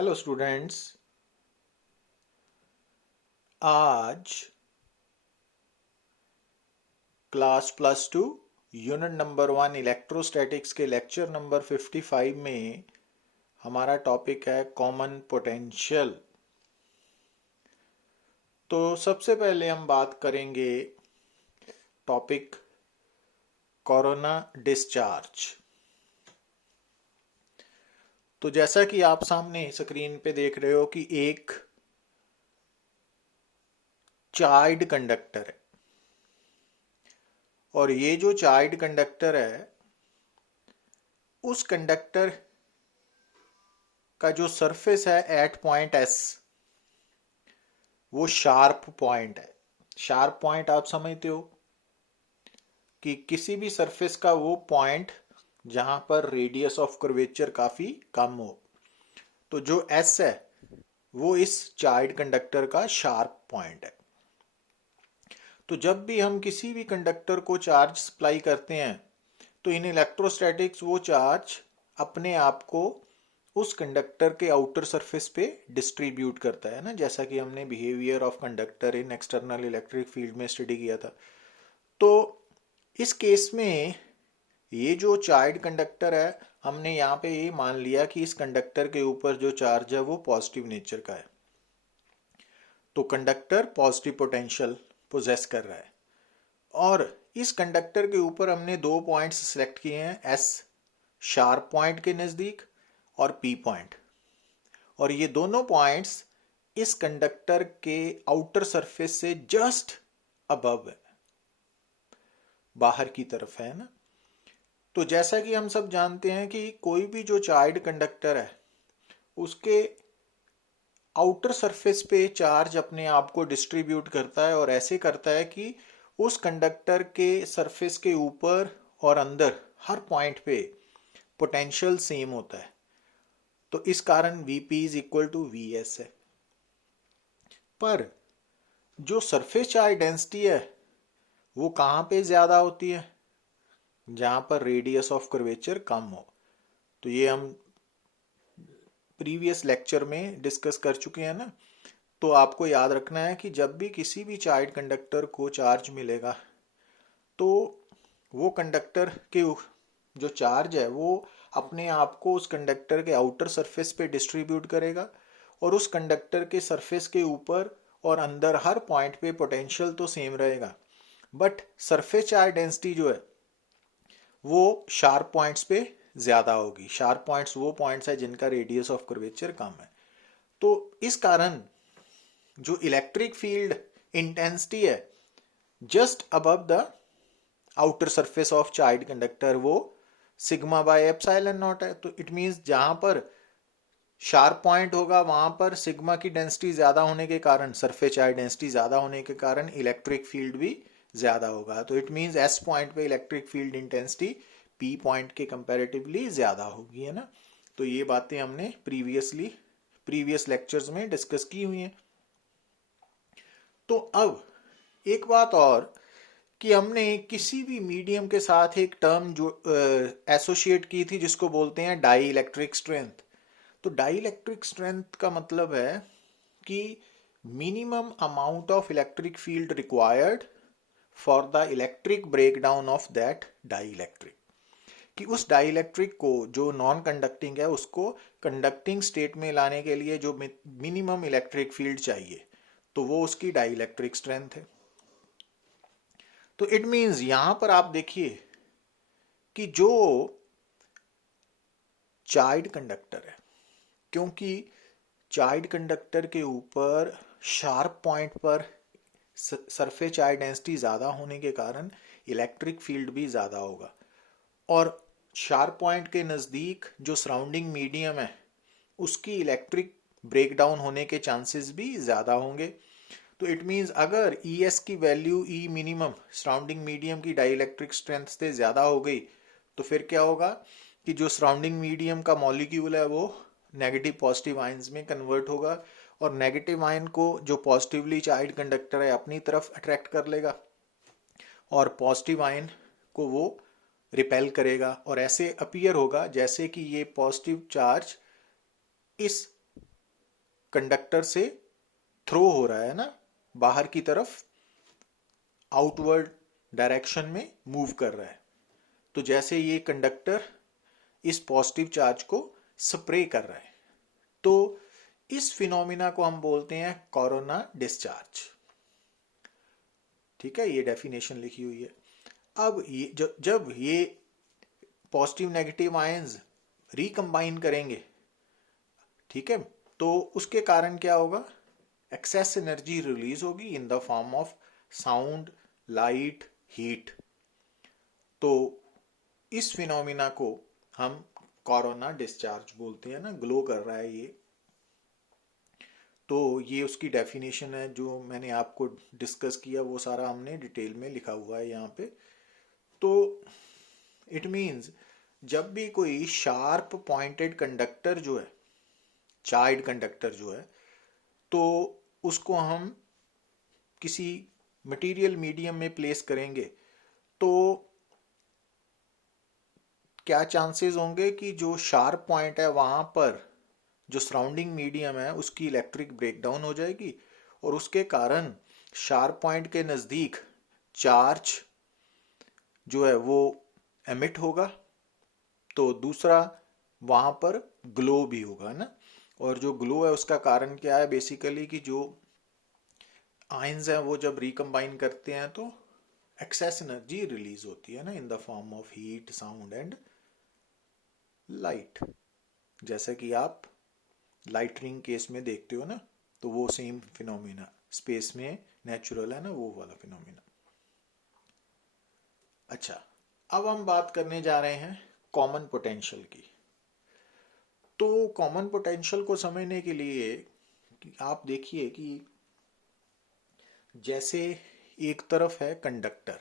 Hello students. आज class +2 unit number 1 electrostatics के lecture number 55 में हमारा टॉपिक है कॉमन पोटेंशियल। तो सबसे पहले हम बात करेंगे टॉपिक कोरोना डिस्चार्ज। तो जैसा कि आप सामने स्क्रीन पे देख रहे हो कि एक चार्ज कंडक्टर है और ये जो चार्ज कंडक्टर है उस कंडक्टर का जो सरफेस है एट पॉइंट एस वो शार्प पॉइंट है। शार्प पॉइंट आप समझते हो कि किसी भी सरफेस का वो पॉइंट जहां पर रेडियस ऑफ कर्वेचर काफी कम हो। तो जो एस है वो इस चार्ज कंडक्टर का शार्प पॉइंट है। तो जब भी हम किसी भी कंडक्टर को चार्ज सप्लाई करते हैं तो इन इलेक्ट्रोस्टैटिक्स वो चार्ज अपने आप को उस कंडक्टर के आउटर सरफेस पे डिस्ट्रीब्यूट करता है ना, जैसा कि हमने behaviour of conductor in external electric field में स्टडी किया था। तो इस केस में ये जो चार्ज कंडक्टर है हमने यहाँ पे ये मान लिया कि इस कंडक्टर के ऊपर जो चार्ज है वो पॉजिटिव नेचर का है। तो कंडक्टर पॉजिटिव पोटेंशियल पोजेस कर रहा है और इस कंडक्टर के ऊपर हमने दो पॉइंट्स सिलेक्ट किए हैं, एस शार्प पॉइंट के नज़दीक और पी पॉइंट। और ये दोनों पॉइंट्स इस कंडक्टर के आउटर सरफेस से जस्ट अबव है, बाहर की तरफ है ना। तो जैसा कि हम सब जानते हैं कि कोई भी जो चार्ज कंडक्टर है उसके आउटर सरफेस पे चार्ज अपने आप को डिस्ट्रीब्यूट करता है और ऐसे करता है कि उस कंडक्टर के सरफेस के ऊपर और अंदर हर पॉइंट पे पोटेंशियल सेम होता है। तो इस कारण Vp is equal to Vs है। पर जो सरफेस चार्ज डेंसिटी है वो कहाँ पे ज़्यादा होती है? जहाँ पर रेडियस ऑफ कर्वेचर कम हो। तो ये हम प्रीवियस लेक्चर में डिस्कस कर चुके हैं ना। तो आपको याद रखना है कि जब भी किसी भी चार्ज कंडक्टर को चार्ज मिलेगा तो वो कंडक्टर के जो चार्ज है वो अपने आप को उस कंडक्टर के आउटर सरफेस पे डिस्ट्रीब्यूट करेगा और उस कंडक्टर के सरफेस के ऊपर और अंदर हर पॉइंट पे पोटेंशियल तो सेम रहेगा, बट सरफेस चार्ज डेंसिटी जो है वो शार्प पॉइंट्स पे ज़्यादा होगी। शार्प पॉइंट्स वो पॉइंट्स है जिनका रेडियस ऑफ कर्वेचर कम है। तो इस कारण जो इलेक्ट्रिक फील्ड इंटेंसिटी है just above the outer surface of charge conductor वो सिग्मा बाय एप्सिलॉन नॉट है। तो इट मीन्स जहां पर शार्प पॉइंट होगा वहां पर सिग्मा की डेंसिटी ज्यादा होने के कारण, सरफेस चार्ज डेंसिटी ज्यादा होने के कारण इलेक्ट्रिक फील्ड भी ज्यादा होगा। तो इट मीन्स एस पॉइंट पे electric field intensity P point के कंपैरेटिवली ज्यादा होगी, है ना। तो ये बातें हमने प्रीवियस लेक्चर्स में डिस्कस की हुई हैं। तो अब एक बात और कि हमने किसी भी मीडियम के साथ एक टर्म जो एसोसिएट की थी जिसको बोलते हैं डाई इलेक्ट्रिक स्ट्रेंथ। तो डाई इलेक्ट्रिक स्ट्रेंथ का मतलब है कि minimum amount of electric field required for the electric breakdown of that dielectric. कि उस डाई इलेक्ट्रिक को जो नॉन कंडक्टिंग है उसको कंडक्टिंग स्टेट में लाने के लिए जो मिनिमम इलेक्ट्रिक फील्ड चाहिए तो वो उसकी डाई इलेक्ट्रिक स्ट्रेंथ है। तो इट मीन्स यहां पर आप देखिए कि जो चार्ज कंडक्टर है, क्योंकि चार्ज कंडक्टर के ऊपर शार्प पॉइंट पर सरफेस चार्ज डेंसिटी ज़्यादा होने के कारण इलेक्ट्रिक फील्ड भी ज़्यादा होगा और शार्प पॉइंट के नज़दीक जो सराउंडिंग मीडियम है उसकी इलेक्ट्रिक ब्रेकडाउन होने के चांसेस भी ज़्यादा होंगे। तो इट मीन्स अगर ES की value E minimum surrounding medium की डाई इलेक्ट्रिक स्ट्रेंथ से ज़्यादा हो गई तो फिर क्या होगा कि जो सराउंडिंग मीडियम का मॉलिक्यूल है वो नेगेटिव पॉजिटिव आयंस में कन्वर्ट होगा और नेगेटिव आयन को जो पॉजिटिवली चार्ज कंडक्टर है अपनी तरफ अट्रैक्ट कर लेगा और पॉजिटिव आयन को वो रिपेल करेगा और ऐसे अपीयर होगा जैसे कि ये पॉजिटिव चार्ज इस कंडक्टर से थ्रो हो रहा है ना, बाहर की तरफ आउटवर्ड डायरेक्शन में मूव कर रहा है। तो जैसे ये कंडक्टर इस पॉजिटिव चार्ज को स्प्रे कर रहा है, तो इस फिनोमिना को हम बोलते हैं कोरोना डिस्चार्ज। ठीक है, ये डेफिनेशन लिखी हुई है। अब ये जब ये पॉजिटिव नेगेटिव आयंस रिकंबाइन करेंगे, ठीक है, तो उसके कारण क्या होगा, एक्सेस एनर्जी रिलीज होगी in the form of sound, light, heat. तो इस फिनोमिना को हम कोरोना डिस्चार्ज बोलते हैं ना, ग्लो कर रहा है ये। तो ये उसकी डेफिनेशन है जो मैंने आपको डिस्कस किया, वो सारा हमने डिटेल में लिखा हुआ है यहाँ पे। तो इट मीन्स जब भी कोई शार्प पॉइंटेड कंडक्टर जो है, चार्ज कंडक्टर जो है, तो उसको हम किसी मटेरियल मीडियम में प्लेस करेंगे, तो क्या चांसेस होंगे कि जो शार्प पॉइंट है वहां पर जो सराउंडिंग मीडियम है उसकी इलेक्ट्रिक ब्रेकडाउन हो जाएगी, और उसके कारण शार्प पॉइंट के नज़दीक चार्ज जो है वो एमिट होगा। तो दूसरा वहां पर ग्लो भी होगा ना, और जो ग्लो है उसका कारण क्या है, बेसिकली कि जो आयंस हैं वो जब रिकम्बाइन करते हैं तो एक्सेस एनर्जी रिलीज होती है ना, in the form of heat, sound and light. जैसा कि आप लाइटनिंग केस में देखते हो ना, तो वो सेम फिनोमिना स्पेस में नेचुरल है ना, वो वाला फिनोमिना। अच्छा, अब हम बात करने जा रहे हैं कॉमन पोटेंशियल की। तो कॉमन पोटेंशियल को समझने के लिए आप देखिए कि जैसे एक तरफ है कंडक्टर,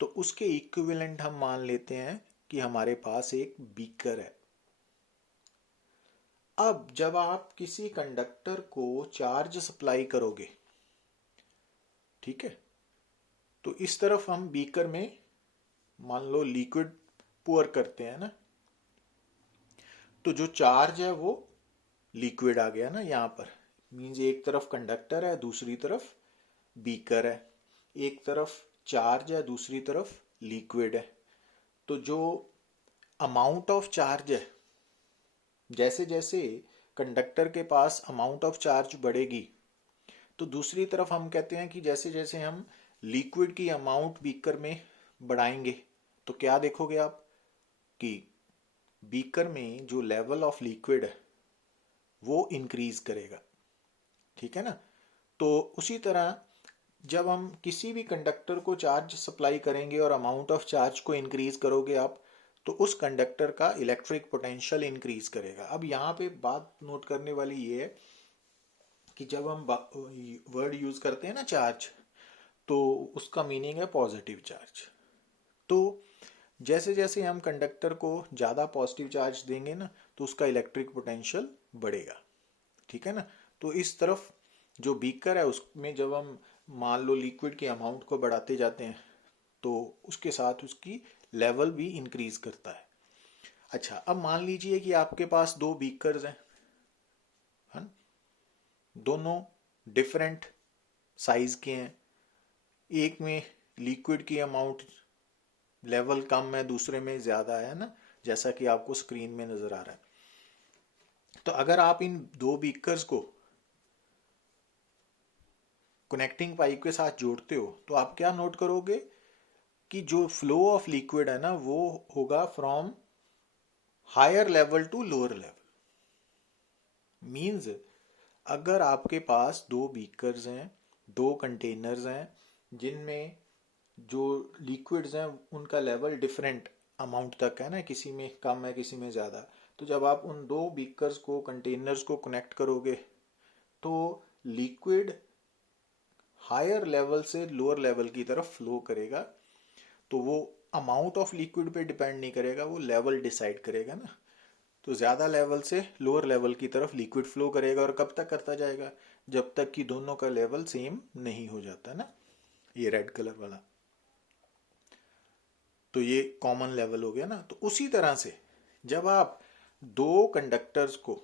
तो उसके इक्विवेलेंट हम मान लेते हैं कि हमारे पास एक बीकर है। अब जब आप किसी कंडक्टर को चार्ज सप्लाई करोगे, ठीक है, तो इस तरफ हम बीकर में मान लो लिक्विड पुअर करते हैं ना, तो जो चार्ज है वो लिक्विड आ गया ना यहाँ पर। मीन्स एक तरफ कंडक्टर है, दूसरी तरफ बीकर है, एक तरफ चार्ज है, दूसरी तरफ लिक्विड है। तो जो अमाउंट ऑफ चार्ज है, जैसे जैसे कंडक्टर के पास अमाउंट ऑफ चार्ज बढ़ेगी, तो दूसरी तरफ हम कहते हैं कि जैसे जैसे हम लिक्विड की अमाउंट बीकर में बढ़ाएंगे, तो क्या देखोगे आप कि बीकर में जो लेवल ऑफ लिक्विड है वो इंक्रीज करेगा। ठीक है ना। तो उसी तरह जब हम किसी भी कंडक्टर को चार्ज सप्लाई करेंगे और अमाउंट ऑफ चार्ज को इंक्रीज करोगे आप, तो उस कंडक्टर का इलेक्ट्रिक पोटेंशियल इंक्रीज करेगा। अब यहाँ पे बात नोट करने वाली ये है कि जब हम वर्ड यूज करते हैं ना चार्ज, तो उसका मीनिंग है पॉजिटिव चार्ज। तो जैसे जैसे हम कंडक्टर को ज़्यादा पॉजिटिव चार्ज देंगे ना, तो उसका इलेक्ट्रिक पोटेंशियल बढ़ेगा। ठीक है ना। तो इस तरफ जो बीकर है उसमें जब हम मान लो लिक्विड के अमाउंट को बढ़ाते जाते हैं, तो उसके साथ उसकी लेवल भी इंक्रीज करता है। अच्छा, अब मान लीजिए कि आपके पास दो बीकर्स हैं, है ना? दोनों डिफरेंट साइज के हैं। एक में लिक्विड की अमाउंट लेवल कम है, दूसरे में ज़्यादा है ना, जैसा कि आपको स्क्रीन में नज़र आ रहा है। तो अगर आप इन दो बीकर्स को कनेक्टिंग पाइप के साथ जोड़ते हो, तो आप क्या नोट करोगे कि जो फ्लो ऑफ लिक्विड है ना, वो होगा from higher level to lower level. Means अगर आपके पास दो बीकर्स हैं, दो कंटेनर्स हैं, जिनमें जो लिक्विड्स हैं उनका लेवल डिफरेंट अमाउंट तक है ना, किसी में कम है किसी में ज़्यादा, तो जब आप उन दो बीकर्स को, कंटेनर्स को कनेक्ट करोगे, तो लिक्विड हायर लेवल से लोअर लेवल की तरफ फ्लो करेगा। तो वो अमाउंट ऑफ लिक्विड पे डिपेंड नहीं करेगा, वो लेवल डिसाइड करेगा ना। तो ज़्यादा लेवल से लोअर लेवल की तरफ लिक्विड फ्लो करेगा, और कब तक करता जाएगा, जब तक कि दोनों का लेवल सेम नहीं हो जाता ना, ये रेड कलर वाला। तो ये कॉमन लेवल हो गया ना। तो उसी तरह से जब आप दो कंडक्टर्स को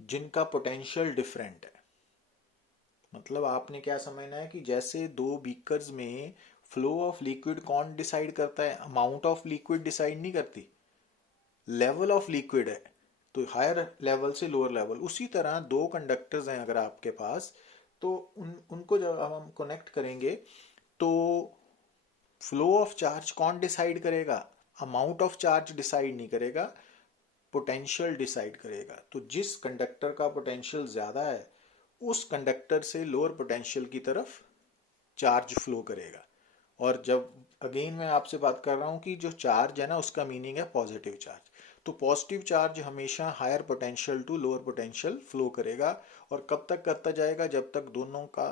जिनका पोटेंशियल डिफरेंट है। मतलब आपने क्या समझना है कि जैसे दो बीकर्स में फ्लो ऑफ लिक्विड कौन डिसाइड करता है, अमाउंट ऑफ लिक्विड डिसाइड नहीं करती, लेवल ऑफ लिक्विड है, तो हायर लेवल से लोअर लेवल। उसी तरह दो कंडक्टर्स हैं अगर आपके पास, तो उनको जब हम कनेक्ट करेंगे तो फ्लो ऑफ चार्ज कौन डिसाइड करेगा, अमाउंट ऑफ चार्ज डिसाइड नहीं करेगा, पोटेंशियल डिसाइड करेगा। तो जिस कंडक्टर का पोटेंशियल ज्यादा है उस कंडक्टर से लोअर पोटेंशियल की तरफ चार्ज फ्लो करेगा। और जब अगेन मैं आपसे बात कर रहा हूं कि जो चार्ज है ना उसका मीनिंग है पॉजिटिव चार्ज, तो पॉजिटिव चार्ज हमेशा higher potential to lower potential flow करेगा। और कब तक करता जाएगा, जब तक दोनों का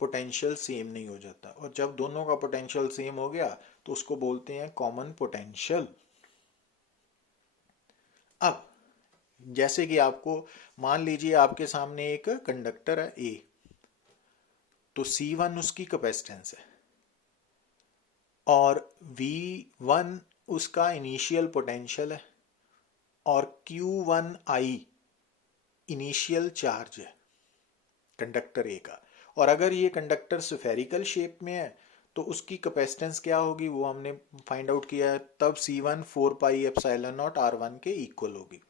पोटेंशियल सेम नहीं हो जाता। और जब दोनों का पोटेंशियल सेम हो गया तो उसको बोलते हैं कॉमन पोटेंशियल। अब जैसे कि आपको मान लीजिए आपके सामने एक कंडक्टर है ए, तो C1 उसकी कैपेसिटेंस है और V1 उसका इनिशियल पोटेंशियल है और Q1I इनिशियल चार्ज है कंडक्टर ए का। और अगर ये कंडक्टर स्फेरिकल शेप में है तो उसकी कैपेसिटेंस क्या होगी वो हमने फाइंड आउट किया है, तब C1 4πε0R1 के इक्वल होगी।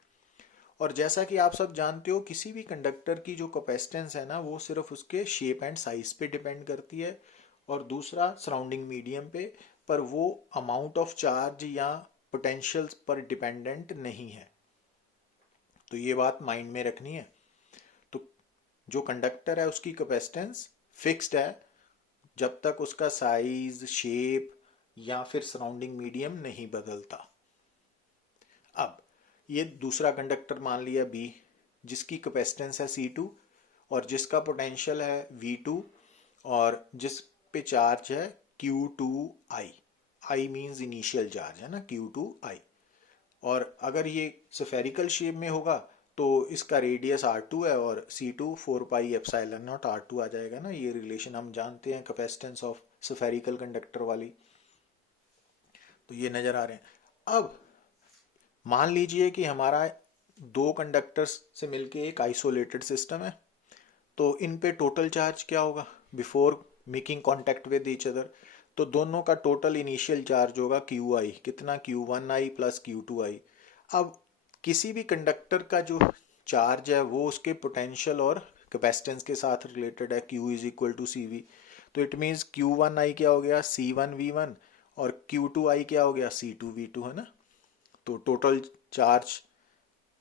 और जैसा कि आप सब जानते हो किसी भी कंडक्टर की जो कैपेसिटेंस है ना वो सिर्फ उसके शेप एंड साइज पे डिपेंड करती है और दूसरा सराउंडिंग मीडियम पे, पर वो अमाउंट ऑफ चार्ज या पोटेंशियल पर डिपेंडेंट नहीं है। तो ये बात माइंड में रखनी है। तो जो कंडक्टर है उसकी कैपेसिटेंस फिक्स्ड है जब तक उसका साइज, शेप या फिर सराउंडिंग मीडियम नहीं बदलता। अब ये दूसरा कंडक्टर मान लिया B जिसकी कैपेसिटेंस है C2 और जिसका पोटेंशियल है V2 और जिस पे चार्ज है Q2I। I means initial charge है ना, Q2I। और अगर ये स्फेरिकल शेप में होगा तो इसका रेडियस R2 है और C2 4πε0 R2 आ जाएगा ना। ये रिलेशन हम जानते हैं कैपेसिटेंस ऑफ स्फेरिकल कंडक्टर वाली। तो ये नजर आ रहे हैं। अब मान लीजिए कि हमारा दो कंडक्टर्स से मिलके एक आइसोलेटेड सिस्टम है, तो इन पे टोटल चार्ज क्या होगा before making contact with each other. तो दोनों का टोटल इनिशियल चार्ज होगा QI, कितना Q1I प्लस Q2I। अब किसी भी कंडक्टर का जो चार्ज है वो उसके पोटेंशियल और कैपेसिटेंस के साथ रिलेटेड है, Q is equal to CV। तो इट मीन्स Q1I क्या हो गया C1V1 और Q2I क्या हो गया C2V2, है ना। तो टोटल चार्ज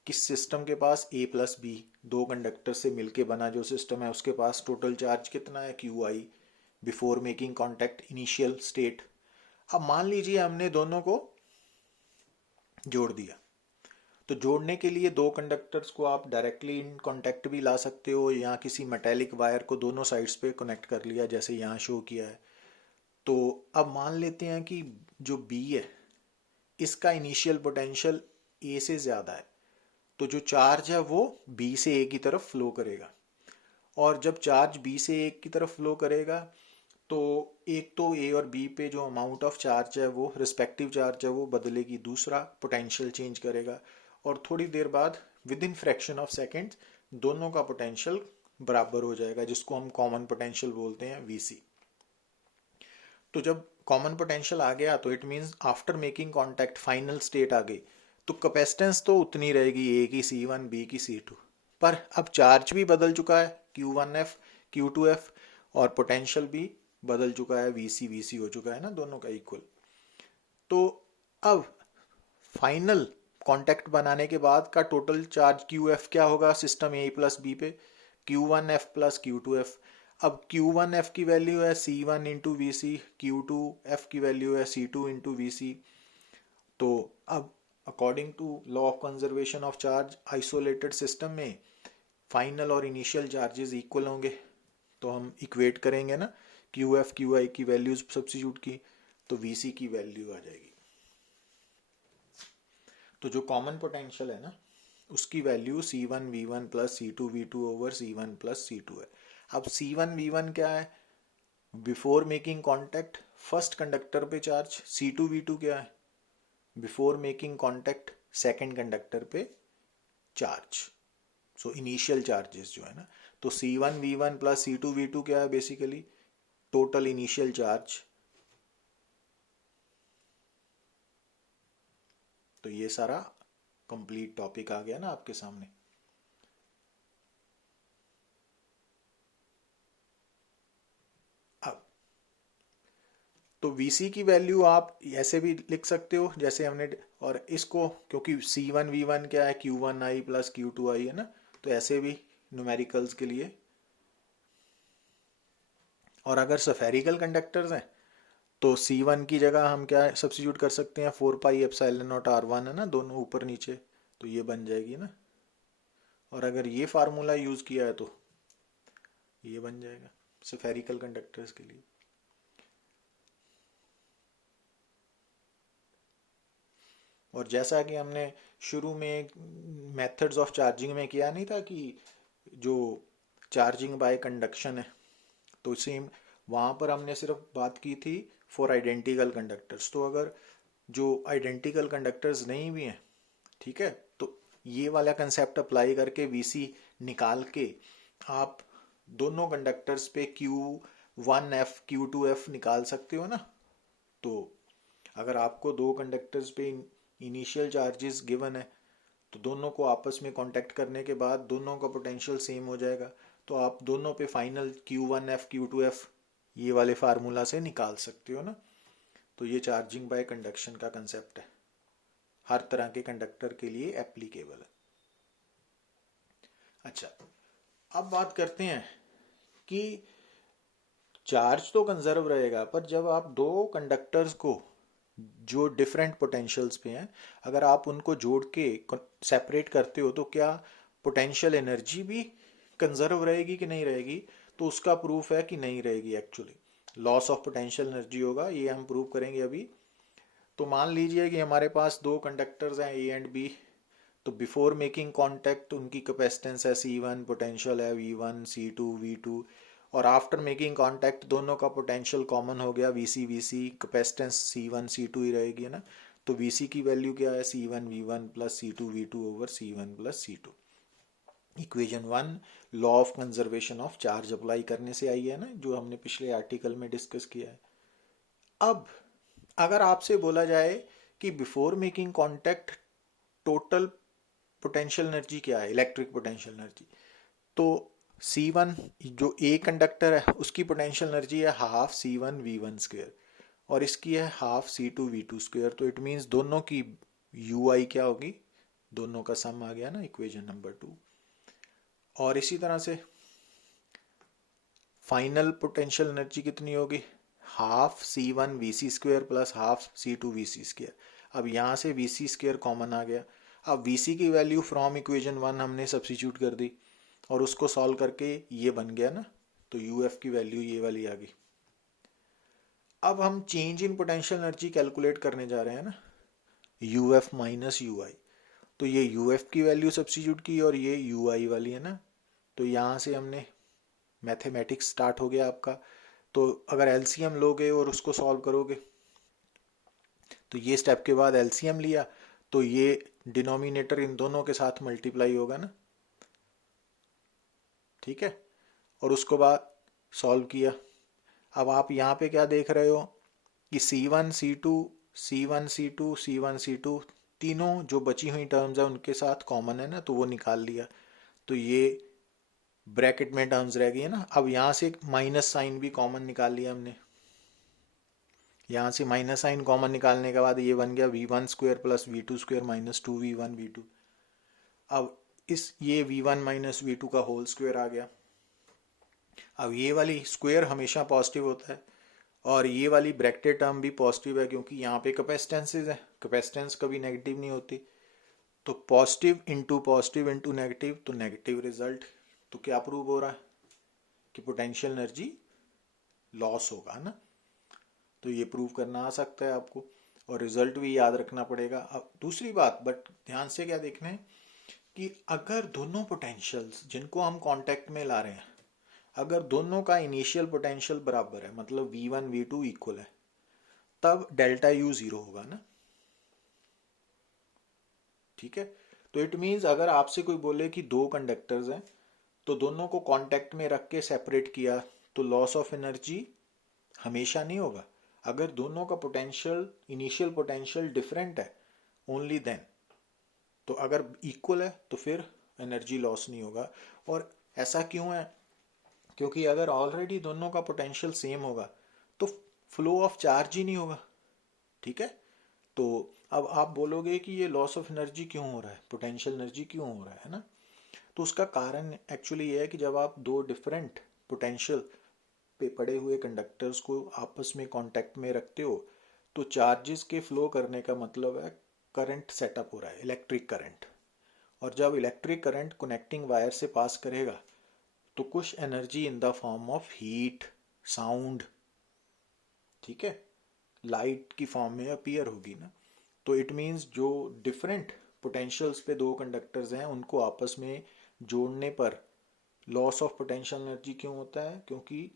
किस सिस्टम के पास A प्लस B, दो कंडक्टर से मिलके बना जो सिस्टम है उसके पास टोटल चार्ज कितना है QI before making contact initial state. अब मान लीजिए हमने दोनों को जोड़ दिया, तो जोड़ने के लिए दो कंडक्टर्स को आप डायरेक्टली इन कांटेक्ट भी ला सकते हो या किसी मेटेलिक वायर को दोनों साइड्स पे कनेक्ट कर लिया जैसे यहाँ शो किया है। तो अब मान लेते हैं कि जो B है इसका इनिशियल पोटेंशियल A से ज़्यादा है, तो जो चार्ज है वो B से A की तरफ फ्लो करेगा। और जब चार्ज B से A की तरफ फ्लो करेगा तो एक तो A और B पे जो अमाउंट ऑफ चार्ज है वो रिस्पेक्टिव चार्ज है वो बदलेगी, दूसरा पोटेंशियल चेंज करेगा और थोड़ी देर बाद with in fraction of seconds दोनों का पोटेंशियल बराबर हो जाएगा जिसको हम कॉमन पोटेंशियल बोलते हैं VC। तो जब कॉमन पोटेंशियल आ गया तो it means after making contact final state आ गई, तो कैपेसिटेंस तो उतनी रहेगी A की C1 B की C2, पर अब चार्ज भी बदल चुका है Q1F Q2F और पोटेंशियल भी बदल चुका है VC हो चुका है ना, दोनों का इक्वल। तो अब फाइनल कांटेक्ट बनाने के बाद का टोटल चार्ज QF क्या होगा सिस्टम A प्लस B पे, Q1F प्लस Q2F। अब Q1F की वैल्यू है C1 इंटू VC, Q2F की वैल्यू है C2 इंटू VC। तो अब according to law of conservation of charge isolated system में फाइनल और इनिशियल चार्जेस इक्वल होंगे। तो हम इक्वेट करेंगे ना, QF QI की वैल्यूज सब्स्टिट्यूट की तो VC की वैल्यू आ जाएगी। तो जो कॉमन पोटेंशियल है ना उसकी value C1V1 plus C2V2 over C1 plus C2 है। अब C1V1 क्या है, before making contact first conductor पे चार्ज, C2V2 क्या है, before making contact second conductor पे चार्ज। सो इनिशियल चार्जेस जो है ना, तो C1V1 प्लस C2V2 क्या है बेसिकली, टोटल इनिशियल चार्ज। तो ये सारा कंप्लीट टॉपिक आ गया ना आपके सामने। अब तो VC की वैल्यू आप ऐसे भी लिख सकते हो जैसे हमने, और इसको क्योंकि C1V1 क्या है, Q1I प्लस Q2I है ना, तो ऐसे भी न्यूमेरिकल्स के लिए। और अगर सफेरिकल कंडक्टर्स हैं तो C1 की जगह हम क्या सब्स्टिट्यूट कर सकते हैं, 4πε0R1 है ना, दोनों ऊपर नीचे, तो ये बन जाएगी ना। और अगर ये फार्मूला यूज किया है तो ये बन जाएगा सफेरिकल कंडक्टर्स के लिए। और जैसा कि हमने शुरू में मेथड्स ऑफ चार्जिंग में किया नहीं था कि जो चार्जिंग बाय कंडक्शन है, तो सेम वहाँ पर हमने सिर्फ बात की थी फॉर आइडेंटिकल कंडक्टर्स। तो अगर जो आइडेंटिकल कंडक्टर्स नहीं भी हैं, ठीक है, तो ये वाला कंसेप्ट अप्लाई करके वीसी निकाल के आप दोनों कंडक्टर्स पे Q1F Q2F निकाल सकते हो ना। तो अगर आपको दो कंडक्टर्स पे इनिशियल चार्जेस गिवन है तो दोनों को आपस में कांटेक्ट करने के बाद दोनों का पोटेंशियल सेम हो जाएगा, तो आप दोनों पे फाइनल Q1F Q2F ये वाले फार्मूला से निकाल सकते हो ना। तो ये चार्जिंग बाय कंडक्शन का कंसेप्ट है, हर तरह के कंडक्टर के लिए एप्लीकेबल है। अच्छा, अब बात करते हैं कि चार्ज तो कंजर्व रहेगा, पर जब आप दो कंडक्टर्स को जो डिफरेंट पोटेंशियल्स पे हैं, अगर आप उनको जोड़ के सेपरेट करते हो तो क्या पोटेंशियल एनर्जी भी कंजर्व रहेगी कि नहीं रहेगी, तो उसका प्रूफ है कि नहीं रहेगी। Actually loss of potential energy होगा, ये हम प्रूव करेंगे अभी। तो मान लीजिए कि हमारे पास दो कंडक्टर्स हैं ए एंड बी, तो बिफोर मेकिंग कांटेक्ट उनकी कैपेसिटेंस है C1, पोटेंशियल है V1, C2 V2, और आफ्टर मेकिंग कांटेक्ट दोनों का पोटेंशियल कॉमन हो गया VC, कैपेसिटेंस C1 C2 ही रहेगी है ना। तो VC की वैल्यू क्या है, C1 V1 plus C2 V2 over C1 plus C2। Equation 1 law of conservation of charge apply करने से आई है ना, जो हमने पिछले आर्टिकल में डिस्कस किया है। अब अगर आपसे बोला जाए कि before making contact total potential energy क्या है, इलेक्ट्रिक पोटेंशियल एनर्जी, तो C1 जो ए कंडक्टर है उसकी पोटेंशियल एनर्जी है हाफ C1 V1 स्क्वेयर, और इसकी है हाफ C2 V2 स्क्वेयर। तो इट मीन्स दोनों की UI क्या होगी, दोनों का सम आ गया ना, इक्वेशन नंबर 2। और इसी तरह से फाइनल पोटेंशियल एनर्जी कितनी होगी, half C1 VC square plus half C2 VC square. अब यहाँ से VC स्क्वेयर कॉमन आ गया। अब VC की वैल्यू फ्रॉम इक्वेशन 1 हमने सब्स्टिट्यूट कर दी और उसको सॉल्व करके ये बन गया ना, तो UF की वैल्यू ये वाली आ गई। अब हम change in potential energy calculate करने जा रहे हैं ना, UF माइनस UI। तो ये UF की वैल्यू सब्स्टिट्यूट की और ये UI वाली है ना, तो यहाँ से हमने मैथमेटिक्स स्टार्ट हो गया आपका। तो अगर LCM लोगे और उसको सॉल्व करोगे, तो ये स्टेप के बाद LCM लिया तो ये डिनोमिनेटर इन दोनों के साथ मल्टीप्लाई होगा ना, ठीक है, और उसको बाद सॉल्व किया। अब आप यहाँ पे क्या देख रहे हो कि C1 C2 C1 C2 C1 C2 तीनों जो बची हुई टर्म्स है उनके साथ कॉमन है ना, तो वो निकाल लिया, तो ये ब्रैकेट में टर्म्स रह गई है ना। अब यहाँ से माइनस साइन भी कॉमन निकाल लिया हमने, यहाँ से माइनस साइन कॉमन निकालने के बाद ये बन गया V1 square plus V2 square minus 2V1 V2। अब इस ये V1 माइनस V2 का होल स्क्वेयर आ गया। अब ये वाली स्क्वेयर हमेशा पॉजिटिव होता है और ये वाली ब्रैकेटेड टर्म भी पॉजिटिव है, क्योंकि यहाँ पे कैपेसिटेंसेस है, कैपेसिटेंस कभी नेगेटिव नहीं होती। तो पॉजिटिव इंटू नेगेटिव, तो नेगेटिव रिजल्ट। तो क्या प्रूव हो रहा है कि पोटेंशियल एनर्जी लॉस होगा ना। तो ये प्रूव करना आ सकता है आपको, और रिजल्ट भी याद रखना पड़ेगा। अब दूसरी बात, बट ध्यान से क्या देखना है कि अगर दोनों पोटेंशियल्स जिनको हम कांटेक्ट में ला रहे हैं, अगर दोनों का इनिशियल पोटेंशियल बराबर है, मतलब V1 V2 इक्वल है, तब डेल्टा U 0 होगा ना, ठीक है। तो तो इट मीन्स अगर आपसे कोई बोले कि दो कंडक्टर्स हैं तो दोनों को कांटेक्ट में रख के सेपरेट किया तो लॉस ऑफ एनर्जी हमेशा नहीं होगा। अगर दोनों का पोटेंशियल इनिशियल पोटेंशियल डिफरेंट है ओनली देन, तो अगर इक्वल है तो फिर एनर्जी लॉस नहीं होगा। और ऐसा क्यों है? क्योंकि अगर ऑलरेडी दोनों का पोटेंशियल सेम होगा तो फ्लो ऑफ चार्ज ही नहीं होगा। ठीक है, तो अब आप बोलोगे कि ये लॉस ऑफ एनर्जी क्यों हो रहा है, पोटेंशियल एनर्जी क्यों हो रहा है ना? तो उसका कारण एक्चुअली ये है कि जब आप दो डिफरेंट पोटेंशियल पे पड़े हुए कंडक्टर्स को आपस में कांटेक्ट में रखते हो तो चार्जेस के फ्लो करने का मतलब है करंट सेटअप हो रहा है, इलेक्ट्रिक करंट। और जब इलेक्ट्रिक करंट कनेक्टिंग वायर से पास करेगा तो कुछ energy in the form of heat, sound, ठीक है, लाइट की फॉर्म में अपीयर होगी ना। तो इट मीन्स जो डिफरेंट पोटेंशियल्स पे दो कंडक्टर्स हैं उनको आपस में जोड़ने पर लॉस ऑफ पोटेंशियल एनर्जी क्यों होता है? क्योंकि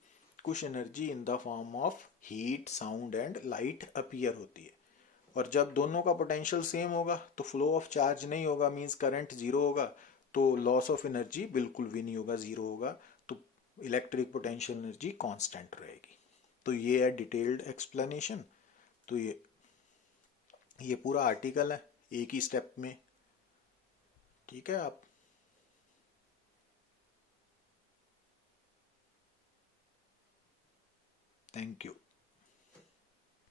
कुछ energy in the form of heat, sound and light appear होती है। और जब दोनों का पोटेंशियल सेम होगा तो फ्लो ऑफ चार्ज नहीं होगा, मीन्स करंट जीरो होगा, तो लॉस ऑफ एनर्जी बिल्कुल भी नहीं होगा, जीरो होगा। तो इलेक्ट्रिक पोटेंशियल एनर्जी कांस्टेंट रहेगी। तो ये है डिटेल्ड एक्सप्लेनेशन। तो ये पूरा आर्टिकल है एक ही स्टेप में। ठीक है, आप थैंक यू।